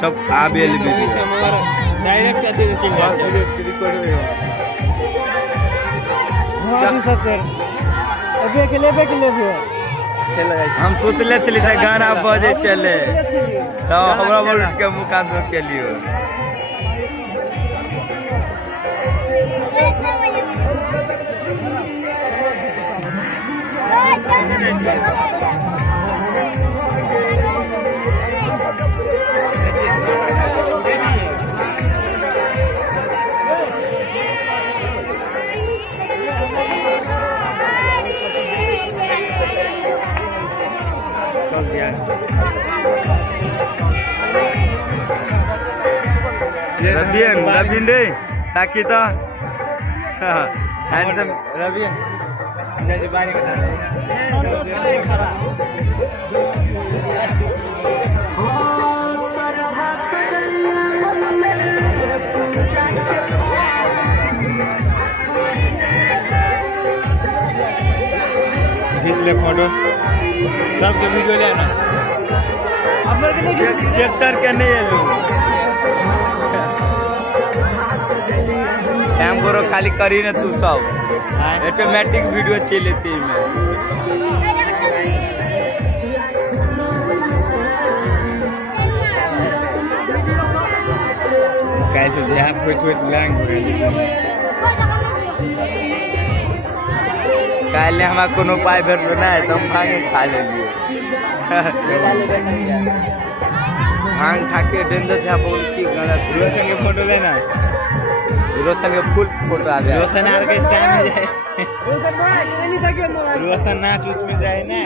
सब Abel direct हम सोचले चली गाना बजे चले तो हमरा बोल के मुकान रोक के लिए रबियन रे ताकि तो हैंडसम रबियन खींच ले फोटो सबके वीडियो लेना ट्रैक्टर के नहीं है लोग टाइम करो खाली करी ना तू सब ऑटोमेटिक वीडियो चलेती है कैसे ध्यान काल हमारा कोनो पाई भेटलो ना तो हम भांगे खा ले भांग खा के डेंजर था बोल की रोशन के फोटो लेना रोशन के फुल फोटो आ गया रोशन ऑर्केस्ट्रा में जाए रोशन नाच उच में जाए ना